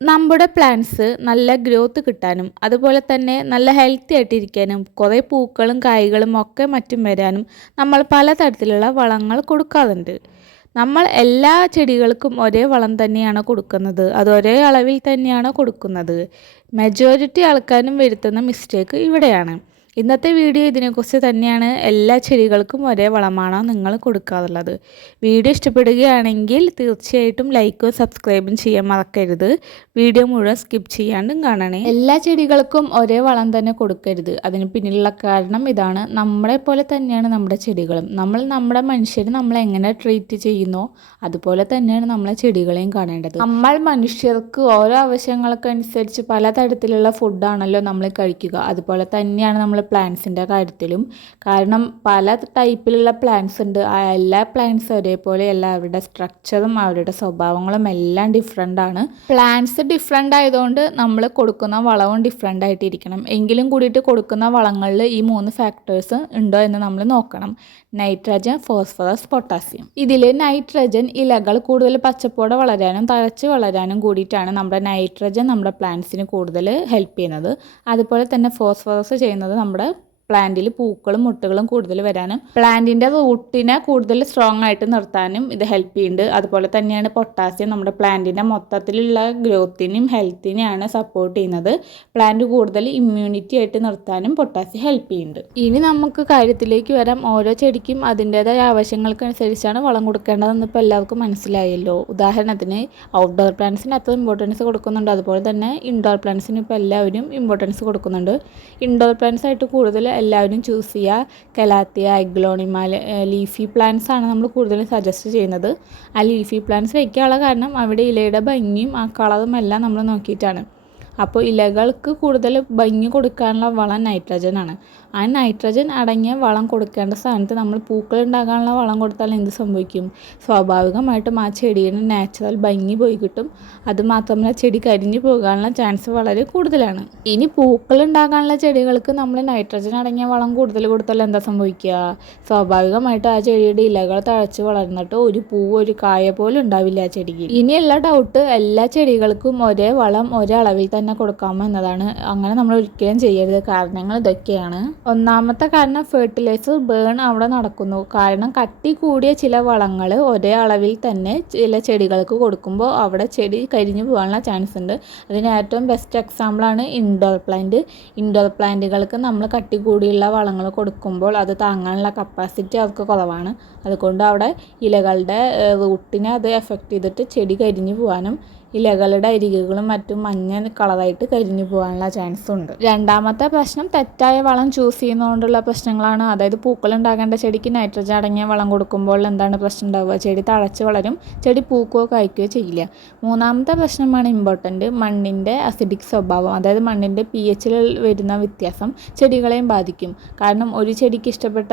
നമ്മുടെ പ്ലാന്റ്സ് നല്ല ഗ്രോത്ത് കിട്ടാനും അതുപോലെ തന്നെ നല്ല ഹെൽത്തി ആയിട്ടിരിക്കാനും കുറേ പൂക്കളും കായ്കളും ഒക്കെ മറ്റും വരാനും നമ്മൾ പലതരത്തിലുള്ള വളങ്ങൾ കൊടുക്കാറുണ്ട്. നമ്മൾ എല്ലാ ചെടികൾക്കും ഒരേ വളം തന്നെയാണ് കൊടുക്കുന്നത്, അത് ഒരേ അളവിൽ തന്നെയാണ് കൊടുക്കുന്നത്. മെജോറിറ്റി ആൾക്കാരും വരുത്തുന്ന മിസ്റ്റേക്ക് ഇവിടെയാണ്. ഇന്നത്തെ വീഡിയോ ഇതിനെക്കുറിച്ച് തന്നെയാണ്. എല്ലാ ചെടികൾക്കും ഒരേ വളമാണോ നിങ്ങൾ കൊടുക്കാറുള്ളത്? വീഡിയോ ഇഷ്ടപ്പെടുകയാണെങ്കിൽ തീർച്ചയായിട്ടും ലൈക്കും സബ്സ്ക്രൈബും ചെയ്യാൻ മറക്കരുത്. വീഡിയോ മുഴുവൻ സ്കിപ്പ് ചെയ്യാണ്ടും കാണണേ. എല്ലാ ചെടികൾക്കും ഒരേ വളം തന്നെ കൊടുക്കരുത്. അതിന് പിന്നിലുള്ള കാരണം ഇതാണ്. നമ്മളെ പോലെ തന്നെയാണ് നമ്മുടെ ചെടികളും. നമ്മുടെ മനുഷ്യർ നമ്മളെ എങ്ങനെ ട്രീറ്റ് ചെയ്യുന്നോ അതുപോലെ തന്നെയാണ് നമ്മളെ ചെടികളെയും കാണേണ്ടത്. നമ്മൾ മനുഷ്യർക്ക് ഓരോ ആവശ്യങ്ങൾക്കനുസരിച്ച് പലതരത്തിലുള്ള ഫുഡാണല്ലോ നമ്മൾ കഴിക്കുക. അതുപോലെ തന്നെയാണ് നമ്മൾ പ്ലാന്റ്സിൻ്റെ കാര്യത്തിലും. കാരണം പല ടൈപ്പിലുള്ള പ്ലാന്റ്സ് ഉണ്ട്. ആ എല്ലാ പ്ലാന്റ്സും ഒരേപോലെയല്ല. അവരുടെ സ്ട്രക്ചറും അവരുടെ സ്വഭാവങ്ങളും എല്ലാം ഡിഫറെൻ്റ് ആണ്. പ്ലാന്റ്സ് ഡിഫറെൻ്റ് ആയതുകൊണ്ട് നമ്മൾ കൊടുക്കുന്ന വളവും ഡിഫറെൻ്റ് ആയിട്ടിരിക്കണം. എങ്കിലും കൂടിയിട്ട് കൊടുക്കുന്ന വളങ്ങളിൽ ഈ 3 ഫാക്ടേഴ്സ് ഉണ്ടോ എന്ന് നമ്മൾ നോക്കണം. Nitrogen, phosphorus, potassium. ഇതിൽ നൈട്രജൻ ഇലകൾ കൂടുതൽ പച്ചപ്പോടെ വളരാനും തഴച്ച് വളരാനും കൂടിയിട്ടാണ് നമ്മുടെ നൈട്രജൻ നമ്മുടെ പ്ലാന്റ്സിന് കൂടുതൽ ഹെൽപ്പ് ചെയ്യുന്നത്. അതുപോലെ തന്നെ ഫോസ്ഫറസ് ചെയ്യുന്നത് നമ്മുടെ പ്ലാന്റിൽ പൂക്കളും മുട്ടുകളും കൂടുതൽ വരാനും പ്ലാന്റിൻ്റെ റൂട്ടിനെ കൂടുതൽ സ്ട്രോങ് ആയിട്ട് നിർത്താനും ഇത് ഹെൽപ്പ് ചെയ്യുന്നുണ്ട്. അതുപോലെ തന്നെയാണ് പൊട്ടാസ്യം നമ്മുടെ പ്ലാന്റിൻ്റെ മൊത്തത്തിലുള്ള ഗ്രോത്തിനും ഹെൽത്തിനെയാണ് സപ്പോർട്ട് ചെയ്യുന്നത്. പ്ലാന്റ് കൂടുതൽ ഇമ്മ്യൂണിറ്റി ആയിട്ട് നിർത്താനും പൊട്ടാസ്യം ഹെൽപ്പ് ചെയ്യുന്നുണ്ട്. ഇനി നമുക്ക് കാര്യത്തിലേക്ക് വരാം. ഓരോ ചെടിക്കും അതിൻ്റേതായ ആവശ്യങ്ങൾക്കനുസരിച്ചാണ് വളം കൊടുക്കേണ്ടതെന്ന് ഇപ്പോൾ എല്ലാവർക്കും മനസ്സിലായല്ലോ. ഉദാഹരണത്തിന് ഔട്ട്ഡോർ പ്ലാന്റ്സിന് അത്ര ഇമ്പോർട്ടൻസ് കൊടുക്കുന്നുണ്ട്. അതുപോലെ തന്നെ ഇൻഡോർ പ്ലാന്റ്സിന് ഇപ്പോൾ എല്ലാവരും ഇമ്പോർട്ടൻസ് കൊടുക്കുന്നുണ്ട്. ഇൻഡോർ പ്ലാന്റ്സ് ആയിട്ട് കൂടുതൽ എല്ലാവരും ചൂസ് ചെയ്യുക കലാത്തിയ, അഗ്ലോണിമ, ലീഫി പ്ലാന്റ്സ് ആണ് നമ്മൾ കൂടുതലും സജസ്റ്റ് ചെയ്യുന്നത്. ആ ലീഫി പ്ലാന്റ്സ് വയ്ക്കാനുള്ള കാരണം അവിടെ ഇലയുടെ ഭംഗിയും ആ കളറും എല്ലാം നമ്മൾ നോക്കിയിട്ടാണ്. അപ്പോൾ ഇലകൾക്ക് കൂടുതൽ ഭംഗി കൊടുക്കാനുള്ള വളം നൈട്രജൻ ആണ്. ആ നൈട്രജൻ അടങ്ങിയ വളം കൊടുക്കേണ്ട സ്ഥാനത്ത് നമ്മൾ പൂക്കൾ ഉണ്ടാകാനുള്ള വളം കൊടുത്താൽ എന്ത് സംഭവിക്കും? സ്വാഭാവികമായിട്ടും ആ ചെടിയുടെ നാച്ചുറൽ ഭംഗി പോയി കിട്ടും. അതുമാത്രമല്ല ചെടി കരിഞ്ഞു പോകാനുള്ള ചാൻസ് വളരെ കൂടുതലാണ്. ഇനി പൂക്കൾ ഉണ്ടാകാനുള്ള ചെടികൾക്ക് നമ്മൾ നൈട്രജൻ അടങ്ങിയ വളം കൂടുതൽ കൊടുത്താൽ എന്താ സംഭവിക്കുക? സ്വാഭാവികമായിട്ട് ആ ചെടിയുടെ ഇലകൾ തഴച്ച് വളർന്നിട്ട് ഒരു പൂവ് ഒരു കായ പോലും ഉണ്ടാവില്ല ആ ചെടിക്ക്. ഇനിയുള്ള ഡൗട്ട് എല്ലാ ചെടികൾക്കും ഒരേ വളം ഒരേ അളവിൽ തന്നെ കൊടുക്കാമോ എന്നതാണ്. അങ്ങനെ നമ്മൾ ഒരിക്കലും ചെയ്യരുത്. കാരണങ്ങൾ ഇതൊക്കെയാണ്. ഒന്നാമത്തെ കാരണം ഫെർട്ടിലൈസർ ബേൺ അവിടെ നടക്കുന്നു. കാരണം കട്ടി കൂടിയ ചില വളങ്ങൾ ഒരേ അളവിൽ തന്നെ ചില ചെടികൾക്ക് കൊടുക്കുമ്പോൾ അവിടെ ചെടി കരിഞ്ഞു പോകാനുള്ള ചാൻസ് ഉണ്ട്. അതിന് ഏറ്റവും ബെസ്റ്റ് എക്സാമ്പിളാണ് ഇൻഡോർ പ്ലാന്റ്. ഇൻഡോർ പ്ലാന്റുകൾക്ക് നമ്മൾ കട്ടി കൂടിയുള്ള വളങ്ങൾ കൊടുക്കുമ്പോൾ അത് താങ്ങാനുള്ള കപ്പാസിറ്റി അവർക്ക് കുറവാണ്. അതുകൊണ്ട് അവിടെ ഇലകളുടെ റൂട്ടിനെ അത് എഫക്റ്റ് ചെയ്തിട്ട് ചെടി കരിഞ്ഞു പോകാനും ഇലകളുടെ അരികുകളും മറ്റും മഞ്ഞ കളറായിട്ട് കരിഞ്ഞു പോകാനുള്ള ചാൻസ് ഉണ്ട്. രണ്ടാമത്തെ പ്രശ്നം തെറ്റായ വളം ചൂസ് ചെയ്യുന്നതുകൊണ്ടുള്ള പ്രശ്നങ്ങളാണ്. അതായത് പൂക്കൾ ഉണ്ടാകേണ്ട ചെടിക്ക് നൈട്രജൻ അടങ്ങിയ വളം കൊടുക്കുമ്പോൾ എന്താണ് പ്രശ്നം ഉണ്ടാവുക? ചെടി തഴച്ച് വളരും, ചെടി പൂക്കുകയോ കായ്ക്കുകയോ ചെയ്യില്ല. മൂന്നാമത്തെ പ്രശ്നമാണ് ഇമ്പോർട്ടൻ്റ്, മണ്ണിൻ്റെ അസിഡിക് സ്വഭാവം. അതായത് മണ്ണിൻ്റെ pH വരുന്ന വ്യത്യാസം ചെടികളെയും ബാധിക്കും. കാരണം ഒരു ചെടിക്ക് ഇഷ്ടപ്പെട്ട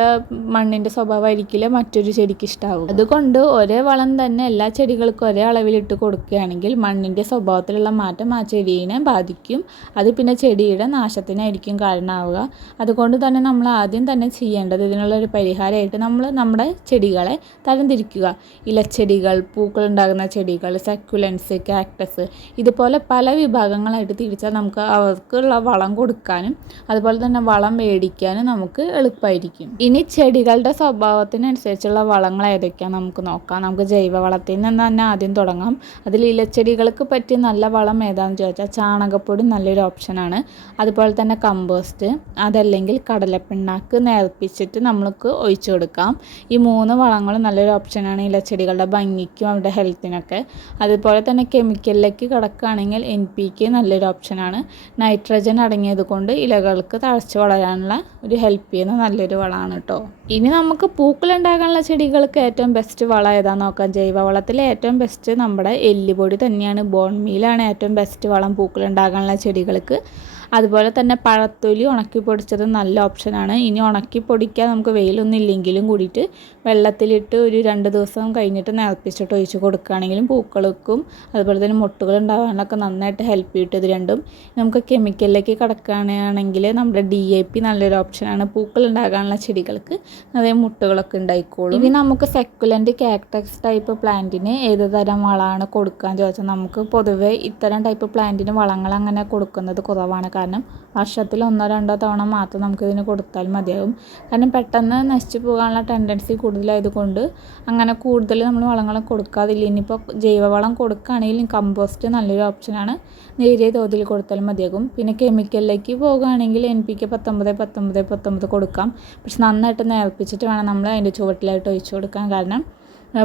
മണ്ണിൻ്റെ സ്വഭാവമായിരിക്കില്ല മറ്റൊരു ചെടിക്ക് ഇഷ്ടമാവും. അതുകൊണ്ട് ഒരേ വളം തന്നെ എല്ലാ ചെടികൾക്കും ഒരേ അളവിലിട്ട് കൊടുക്കുകയാണെങ്കിൽ മണ്ണിൻ്റെ സ്വഭാവത്തിലുള്ള മാറ്റം ആ ചെടീനെ ബാധിക്കും. അത് പിന്നെ ചെടിയുടെ നാശത്തിനായിരിക്കും കാരണമാവുക. അതുകൊണ്ട് തന്നെ നമ്മൾ ആദ്യം തന്നെ ചെയ്യേണ്ടത് ഇതിനുള്ളൊരു പരിഹാരമായിട്ട് നമ്മൾ നമ്മുടെ ചെടികളെ തരംതിരിക്കുക. ഇലച്ചെടികൾ, പൂക്കൾ ഉണ്ടാകുന്ന ചെടികൾ, സക്കുലൻസ്, കാക്ടസ്, ഇതുപോലെ പല വിഭാഗങ്ങളായിട്ട് തിരിച്ചാൽ നമുക്ക് അവർക്കുള്ള വളം കൊടുക്കാനും അതുപോലെ തന്നെ വളം മേടിക്കാനും നമുക്ക് എളുപ്പമായിരിക്കും. ഇനി ചെടികളുടെ സ്വഭാവത്തിനനുസരിച്ചുള്ള വളങ്ങൾ ഏതൊക്കെയാണ് നമുക്ക് നോക്കാം. നമുക്ക് ജൈവവളത്തിൽ നിന്ന് തന്നെ ആദ്യം തുടങ്ങാം. അതിൽ ഇലച്ചെടികൾക്ക് പറ്റിയ നല്ല വളം ഏതാണെന്ന് ചോദിച്ചാൽ ചാണകപ്പൊടി നല്ലൊരു ഓപ്ഷനാണ്. അതുപോലെ തന്നെ കമ്പോസ്റ്റ്, അതല്ലെങ്കിൽ കടലപ്പിണ്ണാക്ക് നേർപ്പിച്ചിട്ട് നമ്മൾക്ക് ഒഴിച്ചു കൊടുക്കാം. ഈ 3 വളങ്ങളും നല്ലൊരു ഓപ്ഷനാണ് ഇലച്ചെടികളുടെ ഭംഗിക്കും അവരുടെ ഹെൽത്തിനൊക്കെ. അതുപോലെ തന്നെ കെമിക്കലിലേക്ക് കിടക്കുകയാണെങ്കിൽ NPK നല്ലൊരു ഓപ്ഷനാണ്. നൈട്രജൻ അടങ്ങിയത് കൊണ്ട് ഇലകൾക്ക് തഴച്ച് വളരാനുള്ള ഒരു ഹെൽപ്പ് ചെയ്യുന്ന നല്ലൊരു വളമാണ് കേട്ടോ. ഇനി നമുക്ക് പൂക്കളുണ്ടാകാനുള്ള ചെടികൾക്ക് ഏറ്റവും ബെസ്റ്റ് വളം ഏതാണെന്ന് നോക്കാം. ജൈവവളത്തിൽ ഏറ്റവും ബെസ്റ്റ് നമ്മുടെ എല്ലുപൊടി തന്നെയാണ്. ബോൺ മീലാണ് ഏറ്റവും ബെസ്റ്റ് വളം പൂക്കളുണ്ടാകാനുള്ള ചെടികൾക്ക്. അതുപോലെ തന്നെ പഴത്തൊലി ഉണക്കി പൊടിച്ചത് നല്ല ഓപ്ഷനാണ്. ഇനി ഉണക്കി പൊടിക്കാൻ നമുക്ക് വെയിലൊന്നും ഇല്ലെങ്കിലും കൂടിയിട്ട് വെള്ളത്തിലിട്ട് ഒരു 2 ദിവസം കഴിഞ്ഞിട്ട് നേർപ്പിച്ചിട്ട് ഒഴിച്ച് കൊടുക്കുകയാണെങ്കിലും പൂക്കൾക്കും അതുപോലെ തന്നെ മുട്ടുകൾ ഉണ്ടാകാനൊക്കെ നന്നായിട്ട് ഹെൽപ്പ് ചെയ്തിട്ട് ഇത് രണ്ടും. നമുക്ക് കെമിക്കലിലേക്ക് കടക്കുകയാണെങ്കിൽ നമ്മുടെ DAP നല്ലൊരു ഓപ്ഷനാണ്. പൂക്കൾ ഉണ്ടാകാനുള്ള ചെടികൾക്ക് അതേ മുട്ടുകളൊക്കെ ഉണ്ടായിക്കോളും. ഇനി നമുക്ക് സെക്കുലൻ്റ് കാക്ടസ് ടൈപ്പ് പ്ലാന്റിന് ഏത് തരം വളമാണ് കൊടുക്കാൻ ചോദിച്ചാൽ നമുക്ക് പൊതുവെ ഇത്തരം ടൈപ്പ് പ്ലാന്റിന് വളങ്ങൾ അങ്ങനെ കൊടുക്കുന്നത് കുറവാണ്. കാരണം വർഷത്തിൽ 1-2 തവണ മാത്രം നമുക്കിതിന് കൊടുത്താൽ മതിയാകും. കാരണം പെട്ടെന്ന് നശിച്ചു പോകാനുള്ള ടെൻഡൻസി കൂടുതലായതുകൊണ്ട് അങ്ങനെ കൂടുതൽ നമ്മൾ വളങ്ങൾ കൊടുക്കാതില്ല. ഇനിയിപ്പോൾ ജൈവവളം കൊടുക്കുകയാണെങ്കിൽ കമ്പോസ്റ്റ് നല്ലൊരു ഓപ്ഷനാണ്. നേരിയ തോതിൽ കൊടുത്താൽ മതിയാകും. പിന്നെ കെമിക്കലിലേക്ക് പോകുകയാണെങ്കിൽ NPK 19 കൊടുക്കാം. പക്ഷെ നന്നായിട്ട് നേർപ്പിച്ചിട്ട് വേണം നമ്മൾ അതിൻ്റെ ചുവട്ടിലായിട്ട് ഒഴിച്ചു കൊടുക്കാൻ. കാരണം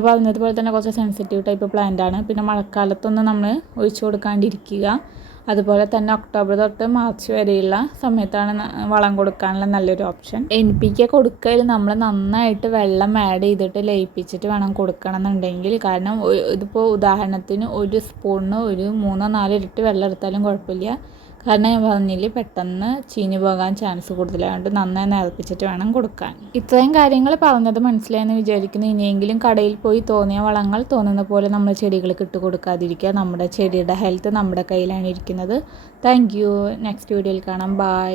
പറഞ്ഞതുപോലെ തന്നെ കുറച്ച് സെൻസിറ്റീവ് ടൈപ്പ് പ്ലാന്റ് ആണ്. പിന്നെ മഴക്കാലത്തൊന്നും നമ്മൾ ഒഴിച്ചു കൊടുക്കാണ്ടിരിക്കുക. അതുപോലെ തന്നെ ഒക്ടോബർ തൊട്ട് മാർച്ച് വരെയുള്ള സമയത്താണ് വളം കൊടുക്കാനുള്ള നല്ലൊരു ഓപ്ഷൻ. NPK കൊടുക്കൽ നമ്മൾ നന്നായിട്ട് വെള്ളം ആഡ് ചെയ്തിട്ട് ലയിപ്പിച്ചിട്ട് വേണം കൊടുക്കണം എന്നുണ്ടെങ്കിൽ. കാരണം ഇതിപ്പോൾ ഉദാഹരണത്തിന് ഒരു സ്പൂണിന് ഒരു 3-4 ഇരട്ടി വെള്ളം എടുത്താലും കുഴപ്പമില്ല. കാരണം ഞാൻ പറഞ്ഞില്ലേ പെട്ടെന്ന് ചീഞ്ഞു പോകാൻ ചാൻസ് കൂടുതലായതുകൊണ്ട് നന്നായി നേർപ്പിച്ചിട്ട് വേണം കൊടുക്കാൻ. ഇത്രയും കാര്യങ്ങൾ പറഞ്ഞത് മനസ്സിലായെന്ന് വിചാരിക്കുന്നു. ഇനിയെങ്കിലും കടയിൽ പോയി തോന്നിയ വളങ്ങൾ തോന്നുന്ന പോലെ നമ്മൾ ചെടികൾക്ക് ഇട്ട് കൊടുക്കാതിരിക്കുക. നമ്മുടെ ചെടിയുടെ ഹെൽത്ത് നമ്മുടെ കയ്യിലാണ് ഇരിക്കുന്നത്. Thank you. നെക്സ്റ്റ് വീഡിയോയിൽ കാണാം. ബൈ.